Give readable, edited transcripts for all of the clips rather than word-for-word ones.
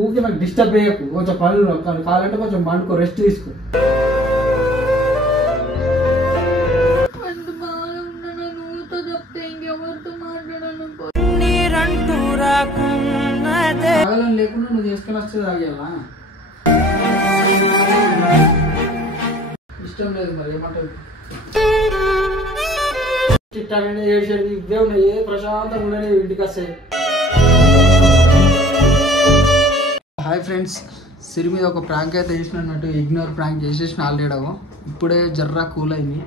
ఊరికి నాకు డిస్టర్బ్ చేయకు, కొంచెం పనులు కావాలంటే కొంచెం పండుకో, రెస్ట్ తీసుకో. తాగలని లేకుండా నువ్వు చేసుకుని వస్తే తాగేలా ఇష్టం లేదు మరి ఏమంటావు? చిట్టాలని ఏడ్చేది ఇవే ఉన్నాయి, ఏ ప్రశాంతంగా ఉండని ఇంటికి వస్తాయి. హాయ్ ఫ్రెండ్స్, సిరి మీద ఒక ప్రాంక్ అయితే చేసినట్టు ఇగ్నోర్ ప్రాంక్ చేసేసిన ఆల్రెడీ. ఇప్పుడే జర్రా కూల్ అయింది.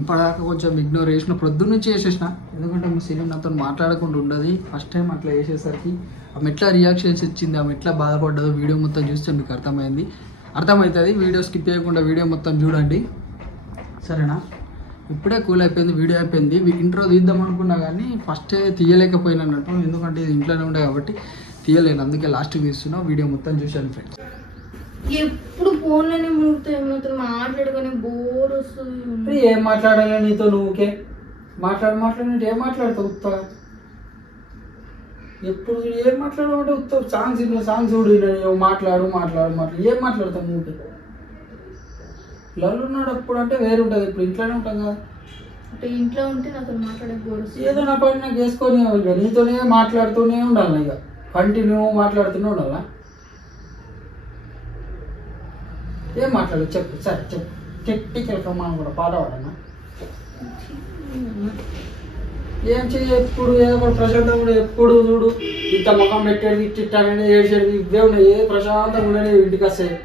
ఇప్పటిదాకా కొంచెం ఇగ్నోర్ చేసిన, ప్రొద్దున నుంచి చేసేసిన. ఎందుకంటే మా సిరి నాతో మాట్లాడకుండా ఉండదు. ఫస్ట్ టైం అట్లా చేసేసరికి ఆమె ఎట్లా రియాక్షన్స్ ఇచ్చింది, ఆమె ఎట్లా బాధపడ్డదో వీడియో మొత్తం చూస్తే మీకు అర్థమవుతుంది. వీడియో స్కిప్ చేయకుండా వీడియో మొత్తం చూడండి, సరేనా? ఇప్పుడే కూల్ అయిపోయింది, వీడియో అయిపోయింది. ఇంట్రో తీద్దాం అనుకున్నా కానీ ఫస్ట్ తీయలేకపోయినట్టు, ఎందుకంటే ఇది ఇంట్లోనే ఉండే కాబట్టి తీయలేను. అందుకే లాస్ట్కి తీస్తున్నా. వీడియో మొత్తం చూశాను ఫ్రెండ్స్. ఎప్పుడు ఫోన్లోనే మాట్లాడుకొని బోర్ వస్తుంది. ఏం మాట్లాడాలి నీతో? నువ్వుకే మాట్లాడినట్టు ఏం మాట్లాడతావు? ఉత్తగా ఎప్పుడు ఏం మాట్లాడమంటే ఉత్త సాంగ్స్ చూడు, మాట్లాడు ఏం మాట్లాడతావు? నువ్వుకే లల్లు ఉన్నాడు అప్పుడు అంటే వేరు ఉంటుంది. ఇప్పుడు ఇంట్లోనే ఉంటాం కదా. అంటే ఇంట్లో ఉంటే నాతో మాట్లాడే బోర్ వస్తుంది. ఏదో నా పని నాకు వేసుకొని నీతోనే మాట్లాడుతూనే ఉండాలి. ఇక కంటిన్యూ మాట్లాడుతూనే ఉండాలా? ఏం మాట్లాడు చెప్పు, సరే చెప్పు. టెక్నికల్ కమాన్ కూడా పాట పాడనా? ఏం చెయ్యి, ఎప్పుడు ఏదో ఒకటి ప్రశాంతంగా కూడా ఎప్పుడు చూడు ఇంత ముఖం పెట్టేది, తిట్టాలని ఏడ్చేది ఇవే ఉన్నాయి, ఏ ప్రశాంతంగా ఉండని ఇంటికి వస్తాయి.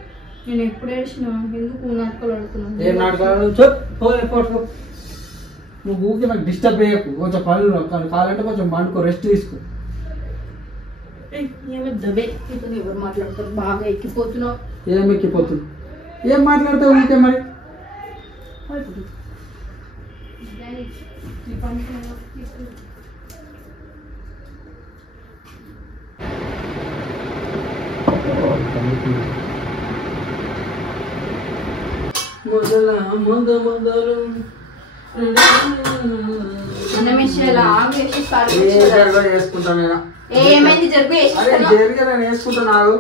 నేను ఎప్పుడు ఏడ్చినా? ఎందుకు నాటకాలు ఆడుతున్నాను? ఏం నాటకాలు? చెప్పు. నువ్వు ఊరికి నాకు డిస్టర్బ్ చేయకు, కొంచెం పనులు కావాలంటే కొంచెం పండుకో, రెస్ట్ తీసుకో. దబే ఎవరు మాట్లాడతారు? బాగా ఎక్కిపోతున్నావు. ఏం ఎక్కిపోతుంది? ఏం మాట్లాడతావు ఊరికే మరి? ఏమైంది? జరుగు వేసుకుంటున్నావు.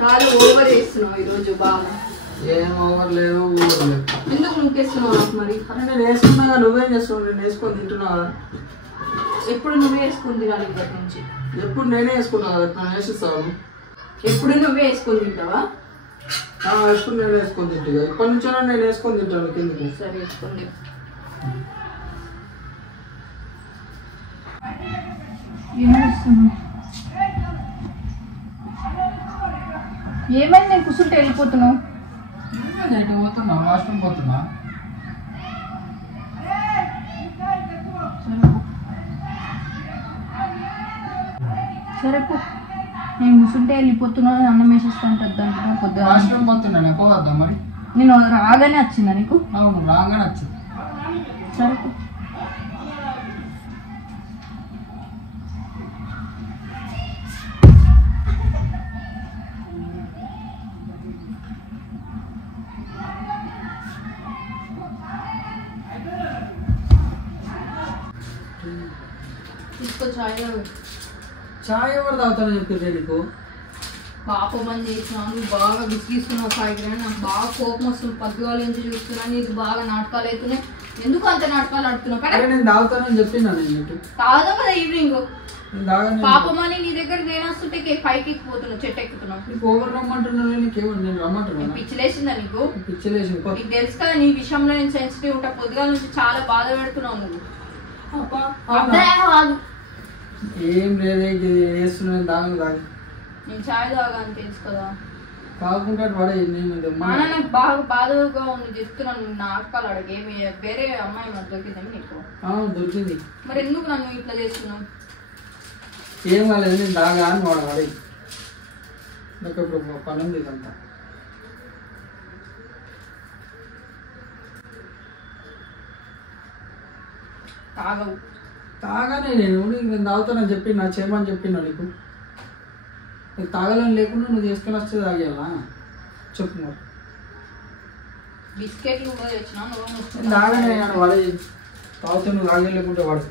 కాదు ఓవర్ చేస్తున్నావు ఈరోజు బాగా. ఏం ఓవర్ లేదు, ఎందుకు నువ్వేస్తున్నావు? మరి నేను వేసుకున్నా, నువ్వేం చేస్తున్నావు? నేను వేసుకొని తింటున్నా కదా. ఎప్పుడు నువ్వే వేసుకుని తినాలి ఇక్కడి నుంచి? ఎప్పుడు నేనే వేసుకున్నా కదా, నేను వేసిస్తాను. ఎప్పుడు నువ్వే వేసుకొని తింటావా? ఎప్పుడు నేను వేసుకొని తింటా. ఇప్పటి నుంచైనా నేను వేసుకొని తింటాను. కిందకి సరే వేసుకోండి. ఏమైంది? నేను కూర్చుంటే వెళ్ళిపోతున్నావు. పోతున్నా, వాష్రూమ్ పోతున్నా. సరే నేను కూర్చుంటే వెళ్ళిపోతున్నాను. అన్నం వేసేస్తా ఉంటుంది పొద్దున. వాష్రూమ్ పోతున్నా, పోవద్దా మరి? నేను రాగానే వచ్చిందా నీకు? అవును, రాగానే వచ్చింది. సరే తీసుకో. చాయ్ ఎవరు తాగుతానని చెప్పారు నీకు? పాపం అని చేసినాను, బాగా విసిగిస్తున్నావు సాయిగ్రాని. నాకు బాగా కోపం వస్తుంది. పద్దుగాల నుంచి చూస్తున్నాను, నీకు బాగా నాటకాలు అవుతున్నాయి. ఎందుకు అంత నాటకాలు ఆడుతున్నావు? కదా నేను తాగుతానని చెప్పినా. నేను తాగుదాం కదా ఈవినింగ్. పాపం అని నీ దగ్గర నేను వస్తుంటే పైకి ఎక్కిపోతున్నావు, చెట్టు ఎక్కుతున్నావు. నీకు ఓవర్ రమ్మంటున్నాను. నేను రమ్మంటున్నా. పిచ్చిలేసిందా నీకు? పిచ్చిలేసి నీకు తెలుసు కదా నీ విషయంలో నేను సెన్సిటివ్ ఉంటా. పొద్దుగాల నుంచి చాలా బాధ పెడుతున్నావు నువ్వు. ఏం లేదు, వేస్తున్నాను. తాగు. నేను చాయ్ తాగాని తెలుసు కదా. తాగుకుంటే వాడే నాకు బాగా బాధగా ఉంది చెప్తున్నాను. నాటకాలు అడిగేమి వేరే అమ్మాయి మరి దొరికిందని నీకు? దొరికింది. మరి ఎందుకు నన్ను ఇట్లా చేస్తున్నావు? ఏం కాలేదు, నేను తాగా అని వాడు. నాకు ఇప్పుడు పని ఉంది ఇదంతా. తాగవు. తాగానే నేను తాగుతానని చెప్పినా, చేయమని చెప్పినా నీకు. తాగాలని లేకుండా నువ్వు చేసుకుని వస్తే తాగేయాలా? చెప్పు మరి. బిస్కెట్లు కూడా తెచ్చినా నువ్వు లాగానే వాడే తాగుతా, నువ్వు లాగలేకుంటే వాడు.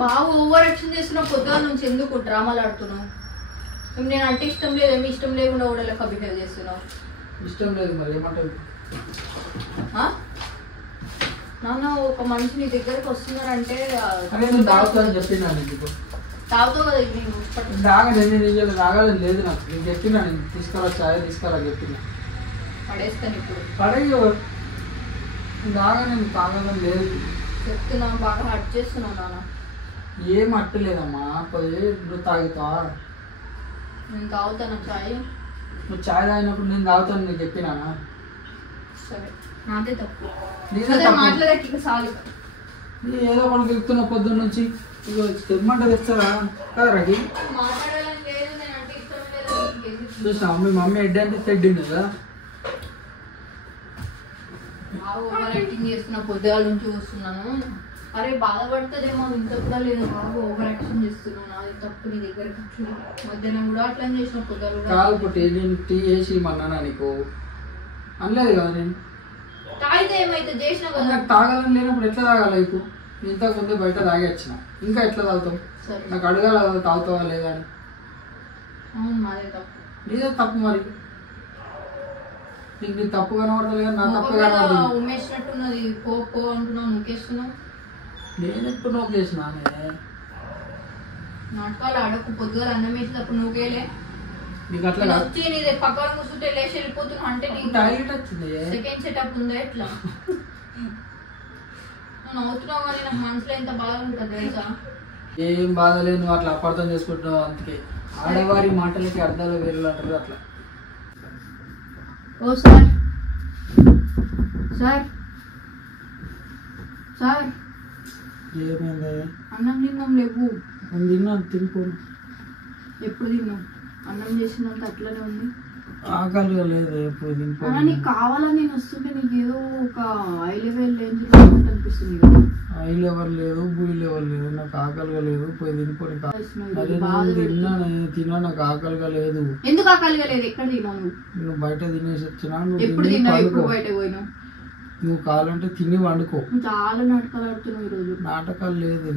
బాగా ఓవర్ యాక్షన్ చేస్తున్నావు పొద్దున నుంచి. ఎందుకు డ్రామాలు ఆడుతున్నావు? నేను అంటే ఇష్టం లేదు, ఏమి ఇష్టం లేకుండా కూడా లెక్క బిహేవ్ చేస్తున్నావు. ఇష్టం లేదు మరి ఏమంటావు? నాన్న ఒక మనిషి నీ దగ్గరకు వస్తున్నారంటే తాగుతా అని చెప్పినా నీకు. తాగుతావు కదా నేను తాగాలని లేదు నాకు. నేను చెప్పినా, నేను తీసుకురా చాయ్ తీసుకురా చెప్పినా. పడేస్తాను ఇప్పుడు. పడేయో నేను తాగాలని లేదు చెప్తున్నా. బాగా హర్ట్ చేస్తున్నావు నాన్న. ఏం అట్టలేదమ్మా. పోయి నువ్వు తాగుతావా? నేను తాగుతాను చాయ్. నువ్వు చాయ్ తాగినప్పుడు నేను తాగుతాను నీకు చెప్పినానా? సరే నాదే తప్పు. నీదే మాట్లాడే సాలి. నీ ఏదో మనకు చెప్తున్నా పొద్దున్న నుంచి. ఇక తెమ్మంటే తెస్తారా కదా రెడీ? మాట్లాడాలని లేదు, నేను అంటే ఇష్టం లేదు. చూసా మీ మమ్మీ ఎడ్డి అంటే తెడ్డింది కదా. బాగా ఓవర్ యాక్టింగ్ చేస్తున్నా. పొద్దుగాల నుంచి వస్తున్నాను. అరే బాధపడుతుందేమో, ఇంత కూడా లేదు. బాగా ఓవర్ యాక్షన్ చేస్తున్నాను. నాది తప్పు. నీ దగ్గరకు వచ్చి మధ్యాహ్నం కూడా అట్లా చేసిన. పొద్దులు కాకపోతే నేను టీ చేసి ఇమ్మన్నానా నీకు? అనలేదు కదా నేను. తాగితే ఏమైతే చేసినా కదా. నాకు తాగాలని లేనప్పుడు ఎట్లా తాగాలి? ఇప్పుడు ఇంతకు ముందే బయట తాగొచ్చిన, ఇంకా ఎట్లా తాగుతావు? నాకు అడగాల తాగుతావా లేదా అని. మాదే తప్పు. నీదే తప్పు మరి. నీకు నీ తప్పు కనబడతలే కానీ నా తప్పు కనబడుతుంది. ఉమ్మేసినట్టున్నది. పో అంటున్నావు, నూకేస్తున్నావు. నేను ఎప్పుడు నోకేసిన నాటకాలు ఆడకు. పొద్దుగా అన్నం వేసినప్పుడు నూకేలే. నీకు అట్లా వచ్చి నీ పక్కన కూర్చుంటే లేచి వెళ్ళిపోతున్నా అంటే నీకు టాయిలెట్ వచ్చింది. సెకండ్ సెటప్ ఉందా ఎట్లా? నువ్వు నవ్వుతున్నావు కానీ నాకు మనసులో ఎంత బాధ ఉంటుంది తెలుసా? ఏం బాధ లేదు, నువ్వు అట్లా అపార్థం చేసుకుంటున్నావు. అందుకే ఆడవారి మాటలకి అర్థాలు వేరు అంటారు అట్లా. ఓ సార్, సార్ సార్ ఏమైంది? అన్నం తిన్నాం లేవు. తిన్నాను, తినిపోను. ఎప్పుడు తిన్నాం? అన్నం చేసినంత అట్లనే ఉంది. ఆకలిగా లేదు, ఎప్పుడు తినిపో. నీకు కావాలని నేను వస్తుంటే నీకు ఏదో ఒక ఐ లెవెల్ రేంజ్లో అనిపిస్తుంది కదా. ఐ లెవెల్ లేదు, బూ లెవెల్ లేదు. నాకు ఆకలిగా లేదు, పోయి తినిపోని. తిన్నా, నాకు ఆకలిగా లేదు. ఎందుకు ఆకలిగా లేదు? ఎక్కడ తిన్నావు? నువ్వు బయట తినేసి వచ్చినా. ఎప్పుడు తిన్నావు? ఎప్పుడు బయట పోయినావు? నువ్వు కావాలంటే తిని వండుకో. చాలా నాటకాలు ఆడుతున్నావు ఈరోజు. నాటకాలు లేదు,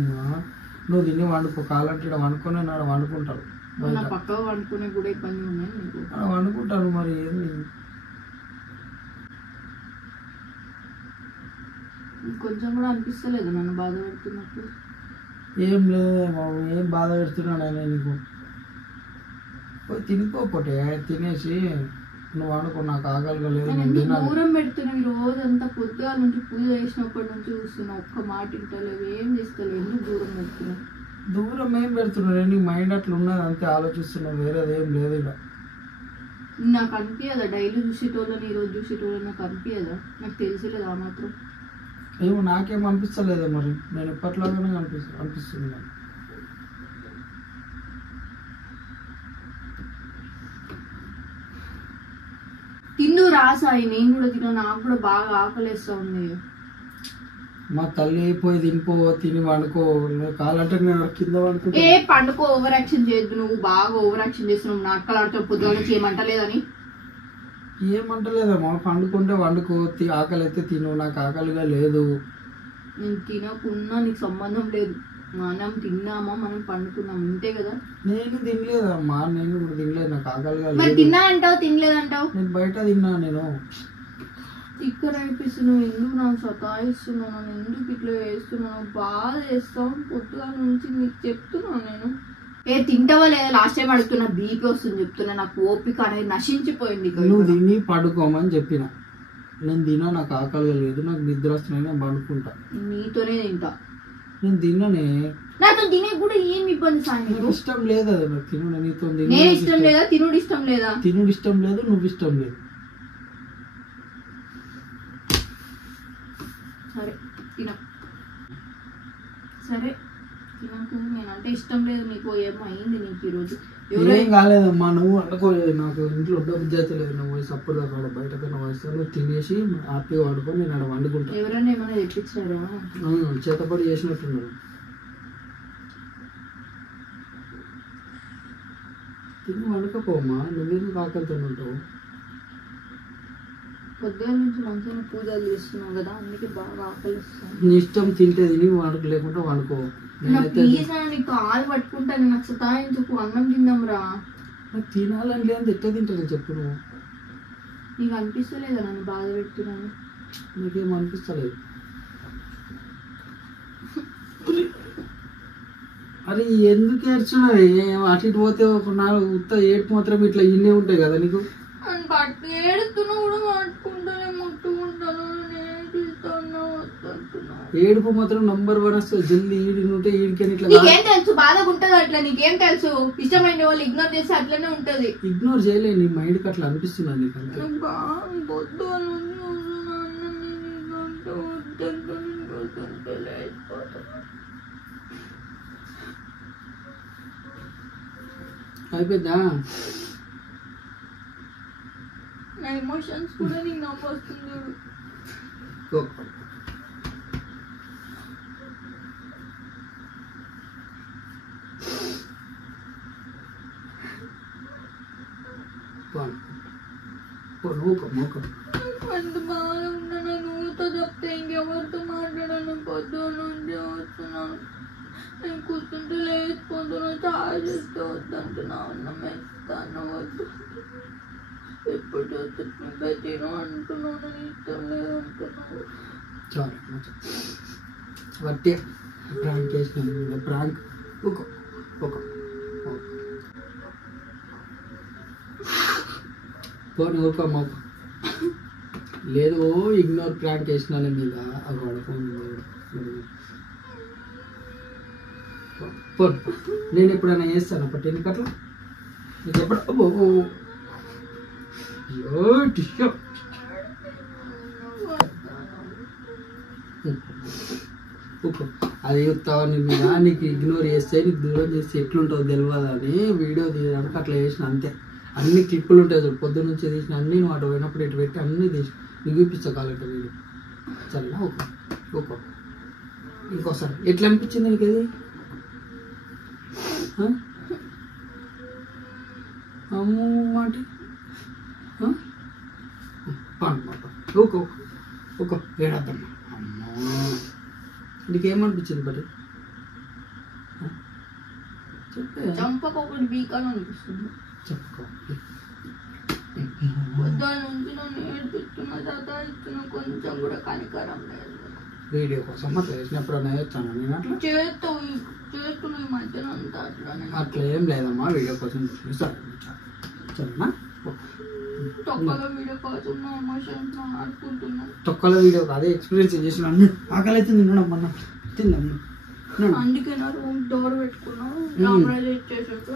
నువ్వు తిని వండుకో. కావాలంటే ఇక్కడ వండుకొని నాడు వండుకుంటారు. నా పక్కగా వండుకునే కూడా ఇబ్బంది ఉన్నాయి నీకు. వండుకుంటారు మరి. ఏంది కొంచెం కూడా అనిపిస్తలేదు నన్ను బాధ పెడుతున్నప్పుడు? ఏం లేదు బాబు, ఏం బాధ పెడుతున్నాను నీకు. పోయి తినిపోతే తినేసి నువ్వు అనుకో. నాకు ఆకలిగా లేదు. దూరం పెడుతున్నావు. ఈ రోజు అంతా పొద్దుగా నుంచి పూజ చేసినప్పటి నుంచి చూస్తున్నావు. ఒక్క మాట ఇంటలేవు, ఏం చేస్తలేవు. ఎందుకు దూరం పెడుతున్నావు? దూరం ఏం పెడుతున్నావు? నీ మైండ్ అట్లా ఉన్నది అంతే, ఆలోచిస్తున్నావు. వేరేది ఏం లేదు ఇలా. నాకు అనిపించదా? డైలీ చూసేటోళ్ళని ఈరోజు చూసేటోళ్ళని నాకు అనిపించదా? నాకు తెలిసలేదు ఆ మాత్రం. ఏమో నాకేం అనిపిస్తలేదే మరి. నేను ఎప్పట్లాగానే అనిపిస్తుంది నాకు. తిందు రాసాయి. నేను కూడా తిన్నా. నాకు కూడా బాగా ఆకలేస్తా ఉంది. మా తల్లి పోయి తినిపో, తిని వండుకో. కావాలంటే నేను కింద వండుకో. ఏ పండుకో, ఓవర్ యాక్షన్ చేయొద్దు. నువ్వు బాగా ఓవర్ యాక్షన్ చేస్తున్నావు. నాటకాలు ఆడుతావు. పొద్దుగా నుంచి ఏమంటలేదని. ఏమంటలేదమ్మా, పండుకుంటే వండుకో. ఆకలి అయితే తిను. నాకు ఆకలిగా లేదు. నేను తినకున్నా నీకు సంబంధం లేదు. మనం తిన్నామా, మనం పండుకున్నాం, ఇంతే కదా. నేను తినలేదమ్మా, నేను ఇప్పుడు తినలేదు. నాకు ఆకలిగా లేదు. తిన్నా అంటావు, తినలేదంటావు. నేను బయట తిన్నా. నేను ఇక్కడ అనిపిస్తున్నావు. ఎందుకు నాకు సతాయిస్తున్నావు? నన్ను ఎందుకు ఇట్లా వేస్తున్నావు? బాధ చేస్తావు. పొద్దుగా నుంచి నీకు చెప్తున్నాను నేను. తింటావా లేదా? లాస్ట్ టైం అడుగుతున్నా. బీపీ వస్తుంది చెప్తున్నా. నాకు ఓపిక అనేది నశించిపోయింది. నువ్వు తిని పడుకోమని చెప్పిన. నేను తిన్నా, నాకు ఆకలిగా లేదు, నాకు నిద్ర వస్తున్నాయి, నేను పండుకుంటా. నీతోనే తింటా. నేను తిన్నానే. నాతో తినే కూడా ఏం ఇబ్బంది సాయి. ఇష్టం లేదు అది. నాకు తిను. నీతో నేను ఇష్టం లేదా? తినుడు ఇష్టం లేదా? తినుడు ఇష్టం లేదు, నువ్వు ఇష్టం లేదు. సరే తిన. సరే తినకు. నేనంటే ఇష్టం లేదు నీకు. ఏమో అయింది నీకు ఈరోజు? ఏం కాలేదమ్మా, నువ్వు వండుకోలేదు. నాకు ఇంట్లో డబ్బు చేతలేదు. నువ్వు వయసు అప్పుడు దాకా బయట కన్నా వస్తాను. నువ్వు తినేసి హ్యాపీగా వండుకొని నేను అక్కడ వండుకుంటా. ఎవరైనా ఏమైనా తెప్పించారా? చేతపడి చేసినట్టున్నాడు. తిని వండుకపోమా, నువ్వేందుకు ఆకలితో ఉంటావు? పొద్దున్న నుంచి మంచిగా పూజలు చేస్తున్నావు కదా, అందుకే బాగా ఆకలిస్తాను. నీ ఇష్టం, తింటే తిని వండుకు, లేకుంటే వండుకో. ప్లీజ్ నీ కాలు పట్టుకుంటాను, నాకు సతాయించుకు, అన్నం తిందాంరా. నాకు తినాలని లేదు, ఎట్లా తింటాను చెప్పు నువ్వు? నీకు అనిపిస్తలేదా నన్ను బాధ పెడుతున్నాను? నీకేం అనిపిస్తలేదు. అరే ఎందుకు ఏడ్చున్నావు? అటు ఇటు పోతే ఒక 4 ఉత్త ఏడుపు మాత్రం ఇట్లా ఇన్నే ఉంటాయి కదా నీకు. ఏడుతున్నా కూడా పట్టుకుంటానే ముట్టుకుంటాను, ఏడుపు మాత్రం నంబర్ 1 వస్తుంది. జల్దీ ఈడి ఉంటే ఈడికని ఇట్లా. నీకేం తెలుసు బాధగా ఉంటది అట్లా? నీకేం తెలుసు? ఇష్టమైన వాళ్ళు ఇగ్నోర్ చేస్తే అట్లనే ఉంటది. ఇగ్నోర్ చేయలే, నీ మైండ్ కి అట్లా అనిపిస్తున్నాను నీకు అంతే. అయిపోయిందా? నా ఎమోషన్స్ కూడా నీకు నవ్వు వస్తుంది. అంత బాగా ఉన్నా నువ్వుతో చెప్తే ఇంకెవరితో మాట్లాడాను? పొద్దున్న నుండి వస్తున్నాను, నేను కూర్చుంటే లేచిపోతున్నా, చాలా చేస్తే వద్దంటున్నా, అన్నం వేస్తాను వద్దు, ఎప్పుడు చూస్తే నువ్వే తిను అంటున్నాను, ఇష్టం లేదు అంటున్నావు. చాలా బట్టి ప్రాంక్ చేసినాను. ప్రాంక్ పోనీ ఊరుకోమ్మా. లేదు, ఇగ్నోర్ ప్రాంక్ చేసిన మీద ఫోన్. నేను ఎప్పుడైనా చేస్తాను అప్పటి ఎన్నికట్లా నీకు ఎప్పుడు అది చెప్తావా నీ మీద? నీకు ఇగ్నోర్ చేస్తే, నీకు దూరం చేస్తే ఎట్లుంటుందో తెలియదని వీడియో తీయడానికి అట్లా చేసిన అంతే. అన్ని క్లిప్పులు ఉంటాయి చూడు, పొద్దున్న నుంచి తీసిన అన్ని. నువ్వు అటు పోయినప్పుడు ఇటు పెట్టి అన్నీ తీసి నీకు చూపిస్తా కావాలంటే వీడియో. సరేనా? ఓకే. ఇంకోసారి ఎట్లా అనిపించింది నీకు అది? అమ్మాట ఓకే ఏడద్దమ్మా. అమ్మా నీకేమనిపించింది బట్టి? చంపకొకటి బీకాలు అనిపిస్తుంది. చెప్పుకో. పొద్దున్న నుంచి నన్ను ఏడిపిస్తున్నా, సతాయిస్తున్నా, కొంచెం కూడా కనికరం లేదు. వీడియో కోసం అట్లా చేసినప్పుడు నేర్చాను నేను. అట్లా చేస్తున్నా ఈ మధ్యన అంతా అట్లానే. అట్లా ఏం లేదమ్మా, వీడియో కోసం సరేనా? తొక్కలో వీడియో కోసం నా ఎమోషన్స్ ఆడుకుంటున్నా. తొక్కలో వీడియో అదే ఎక్స్పీరియన్స్ చేసిన అన్ని. ఆకలి అయితే తినడం మొన్న తిందాం. అందుకే నా రూమ్ డోర్ పెట్టుకున్నాను, ఇచ్చేసాడు.